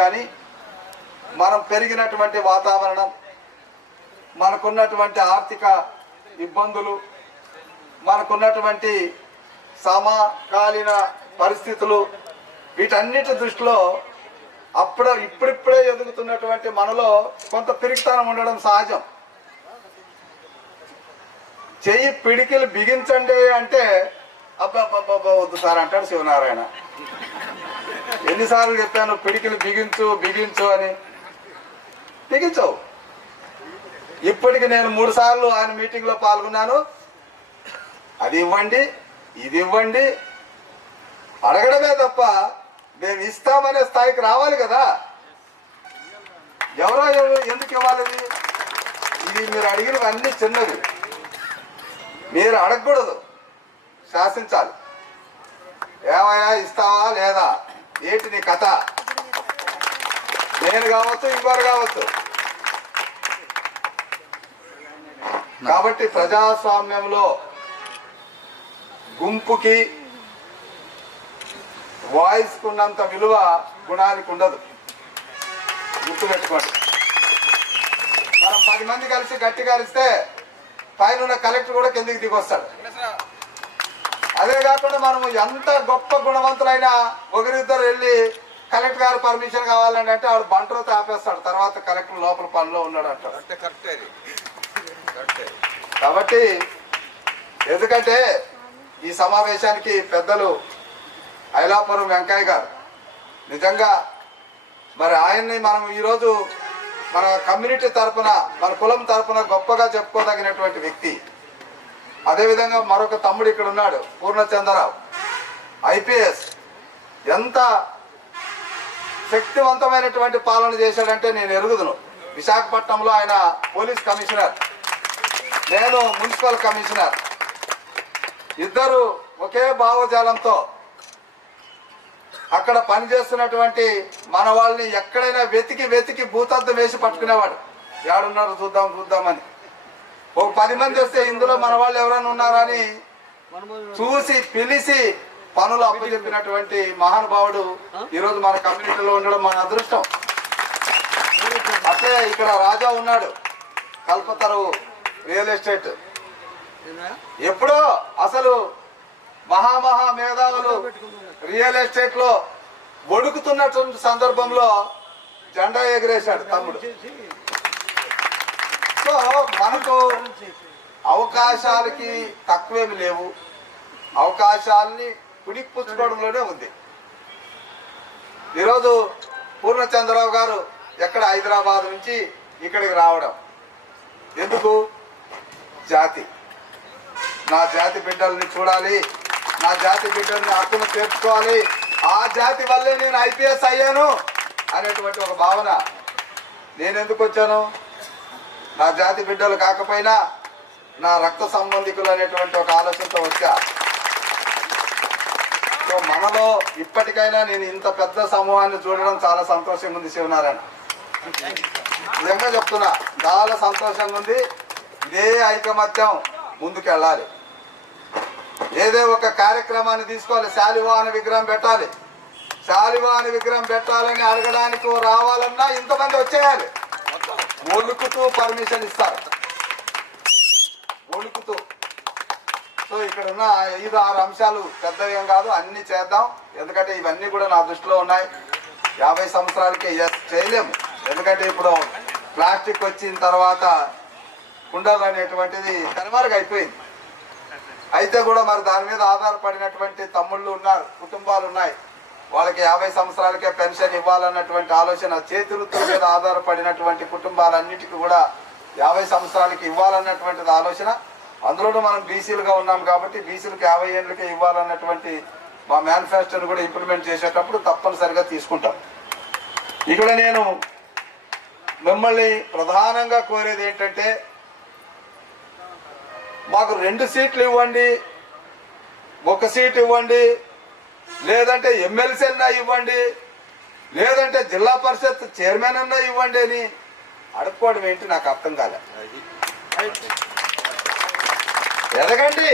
కానీ మనం పెరిగినటువంటి వాతావరణం, మనకున్నటువంటి ఆర్థిక ఇబ్బందులు, మనకున్నటువంటి సమకాలీన పరిస్థితులు, వీటన్నిటి దృష్టిలో ఇప్పుడిప్పుడే ఎదుగుతున్నటువంటి మనలో కొంత పిరికితనం ఉండడం సహజం. చెయ్యి పిడికిలు బిగించండి అంటే అబ్బా వద్దు సార్ అంటాడు శివనారాయణ. ఎన్నిసార్లు చెప్పాను పిడికిలు బిగించు బిగించు అని, బిగించవు. ఇప్పటికి నేను 3 సార్లు ఆయన మీటింగ్ లో పాల్గొన్నాను. అది ఇవ్వండి ఇది ఇవ్వండి అడగడమే తప్ప మేము ఇస్తామనే స్థాయికి రావాలి కదా. ఎవరో ఎందుకు ఇవ్వాలి? ఇది మీరు అడిగినవన్నీ చిన్నది, మీరు అడగకూడదు, శాసించాలి. ఏమయ్యా ఇస్తావా లేదా, ఏంటి నీ కథ? నేను కావచ్చు ఇంకోరు కావచ్చు. కాబట్టి ప్రజాస్వామ్యంలో గుంపుకి వాయిస్ కున్నంత విలువ గుణానికి ఉండదు, గుర్తుపెట్టుకోండి. మనం 10 మంది కలిసి గట్టిగా అరిస్తే పైన ఉన్న కలెక్టర్ కూడా కిందికి దిగొస్తాడు. అదే కాకుండా మనం ఎంత గొప్ప గుణవంతులైనా ఒకరిద్దరు వెళ్ళి కలెక్టర్ గారు పర్మిషన్ కావాలని అంటే ఆవిడ బంటతో ఆపేస్తాడు, తర్వాత కలెక్టర్ లోపల పనిలో ఉన్నాడు అంటాడు. కాబట్టి ఎందుకంటే ఈ సమావేశానికి పెద్దలు ఐలాపురం వెంకయ్య గారు నిజంగా మరి ఆయన్ని మనం ఈరోజు మన కమ్యూనిటీ తరఫున, మన కులం తరఫున గొప్పగా చెప్పుకోదగినటువంటి వ్యక్తి. అదేవిధంగా మరొక తమ్ముడు ఇక్కడ ఉన్నాడు, పూర్ణచంద్రరావు, ఐపీఎస్. ఎంత శక్తివంతమైనటువంటి పాలన చేశాడంటే నేను ఎరుగుదును. విశాఖపట్నంలో ఆయన పోలీస్ కమిషనర్, నేను మున్సిపల్ కమిషనర్. ఇద్దరు ఒకే భావజాలంతో అక్కడ పనిచేస్తున్నటువంటి మన వాళ్ళని ఎక్కడైనా వెతికి భూతద్దం వేసి పట్టుకునేవాడు. ఎవరున్నారు చూద్దామని. ఒక 10 మంది వస్తే ఇందులో మన వాళ్ళు ఎవరైనా ఉన్నారా అని చూసి పిలిచి పనులు అప్పచెప్పినటువంటి మహానుభావుడు ఈరోజు మన కమ్యూనిటీలో ఉండడం మన అదృష్టం. అట్లే ఇక్కడ రాజా ఉన్నాడు, కల్పతరు రియల్ ఎస్టేట్. ఎప్పుడో అసలు మహా మేధావులు రియల్ ఎస్టేట్ లో ఒడుకుతున్నటువంటి సందర్భంలో జెండా ఎగిరేశాడు తమ్ముడు. సో మనకు అవకాశాలకి తక్కువేమి లేవు, అవకాశాలని పుచ్చుకోవడంలోనే ఉంది. ఈరోజు పూర్ణచంద్రరావు గారు ఎక్కడ హైదరాబాద్ నుంచి ఇక్కడికి రావడం ఎందుకు? జాతి, నా జాతి బిడ్డల్ని చూడాలి, నా జాతి బిడ్డల్ని హక్కును చేర్చుకోవాలి, ఆ జాతి వల్లే నేను ఐపీఎస్ అయ్యాను అనేటువంటి ఒక భావన. నేను ఎందుకు వచ్చాను? నా జాతి బిడ్డలు కాకపోయినా నా రక్త సంబంధికులు అనేటువంటి ఒక ఆలోచనతో వచ్చా. సో మనలో ఇప్పటికైనా నేను ఇంత పెద్ద సమూహాన్ని చూడడం చాలా సంతోషంగా ఉంది శివనారాయణ. నిజంగా చెప్తున్నా, చాలా సంతోషంగా ఉంది. ఇదే ఐకమత్యం ముందుకెళ్ళాలి. ఏదో ఒక కార్యక్రమాన్ని తీసుకోవాలి, శాలివాహన విగ్రహం పెట్టాలి. శాలివాహన విగ్రహం పెట్టాలని అడగడానికి రావాలన్నా ఇంతమంది వచ్చేయాలి. ఒలుకుతూ పర్మిషన్ ఇస్తారు, ఒలుకుతూ. సో ఇక్కడ ఉన్న 5-6 అంశాలు పెద్దవేం కాదు, అన్ని చేద్దాం. ఎందుకంటే ఇవన్నీ కూడా నా దృష్టిలో ఉన్నాయి. 50 సంవత్సరాలకి చేయలేము. ఎందుకంటే ఇప్పుడు ప్లాస్టిక్ వచ్చిన తర్వాత కుండలు అనేటువంటిది కనుమరుగు అయిపోయింది. అయితే కూడా మరి దాని మీద ఆధారపడినటువంటి తమ్ముళ్ళు ఉన్నారు, కుటుంబాలు ఉన్నాయి. వాళ్ళకి 50 సంవత్సరాలకే పెన్షన్ ఇవ్వాలన్నటువంటి ఆలోచన, చేతివృత్తుల మీద ఆధారపడినటువంటి కుటుంబాలన్నిటికీ కూడా 50 సంవత్సరాలకి ఇవ్వాలన్నటువంటిది ఆలోచన. అందులోనూ మనం బీసీలుగా ఉన్నాం కాబట్టి బీసీలకు 50 ఏళ్ళకే ఇవ్వాలన్నటువంటి మా మేనిఫెస్టోని కూడా ఇంప్లిమెంట్ చేసేటప్పుడు తప్పనిసరిగా తీసుకుంటాం. ఇక్కడ నేను మిమ్మల్ని ప్రధానంగా కోరేది ఏంటంటే, మాకు 2 సీట్లు ఇవ్వండి, 1 సీట్ ఇవ్వండి, లేదంటే ఎమ్మెల్సీ అన్నా ఇవ్వండి, లేదంటే జిల్లా పరిషత్ చైర్మన్ అన్నా ఇవ్వండి అని అడుక్కోవడం ఏంటి నాకు అర్థం కాలే. ఎదగండి,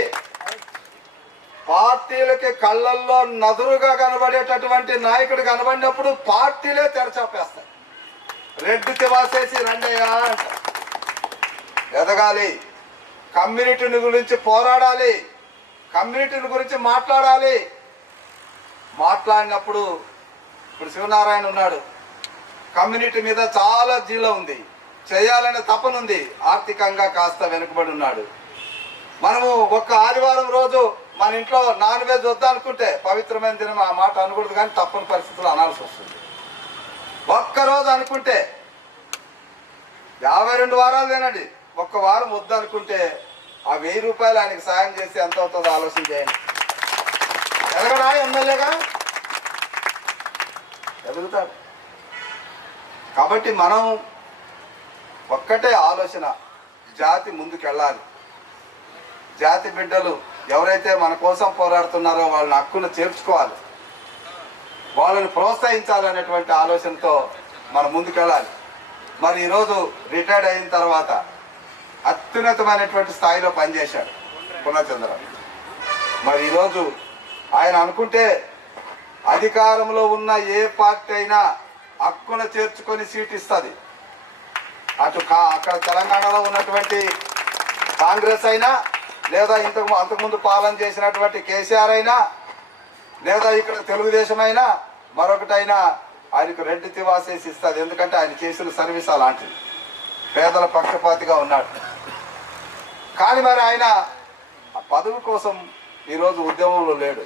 పార్టీలకి కళ్ళల్లో నదురుగా కనబడేటటువంటి నాయకుడు కనబడినప్పుడు పార్టీలే తెరచాపేస్తాయి. రెడ్ తివాసేసి రండయ్యా అంట. ఎదగాలి, కమ్యూనిటీని గురించి పోరాడాలి, కమ్యూనిటీని గురించి మాట్లాడాలి. మాట్లాడినప్పుడు ఇప్పుడు శివనారాయణ ఉన్నాడు, కమ్యూనిటీ మీద చాలా జీలో ఉంది, చేయాలనే తపనుంది, ఆర్థికంగా కాస్త వెనుకబడి ఉన్నాడు. మనము ఒక్క ఆదివారం రోజు మన ఇంట్లో నాన్ వెజ్ వద్దనుకుంటే, పవిత్రమైన దినం ఆ మాట అనకూడదు కానీ తప్పని పరిస్థితులు అనాల్సి వస్తుంది. ఒక్కరోజు అనుకుంటే 52 వారాలు తినండి, ఒక్క వారం వద్దనుకుంటే ఆ 1000 రూపాయలు ఆయనకి సాయం చేసి ఎంత అవుతుందో ఆలోచన చేయండి. ఎదగడా ఎమ్మెల్యేగా? ఎదుగుతాడు. కాబట్టి మనం ఒక్కటే ఆలోచన, జాతి ముందుకెళ్ళాలి. జాతి బిడ్డలు ఎవరైతే మన కోసం పోరాడుతున్నారో వాళ్ళని హక్కును చేర్చుకోవాలి, వాళ్ళని ప్రోత్సహించాలనేటువంటి ఆలోచనతో మనం ముందుకెళ్ళాలి. మరి ఈరోజు రిటైర్డ్ అయిన తర్వాత అత్యున్నతమైనటువంటి స్థాయిలో పనిచేశాడు పూర్ణచంద్ర. మరి ఈరోజు ఆయన అనుకుంటే అధికారంలో ఉన్న ఏ పార్టీ అయినా హక్కున చేర్చుకొని సీట్ ఇస్తుంది. అక్కడ తెలంగాణలో ఉన్నటువంటి కాంగ్రెస్ అయినా, లేదా అంతకుముందు పాలన చేసినటువంటి కేసీఆర్ అయినా, లేదా ఇక్కడ తెలుగుదేశం అయినా, మరొకటైనా ఆయనకు రెడ్ తివాసేసి ఇస్తుంది. ఎందుకంటే ఆయన చేసిన సర్వీస్ అలాంటిది, పేదల పక్షపాతిగా ఉన్నాడు. కానీ మరి ఆయన ఆ పదవి కోసం ఈరోజు ఉద్యమంలో లేడు.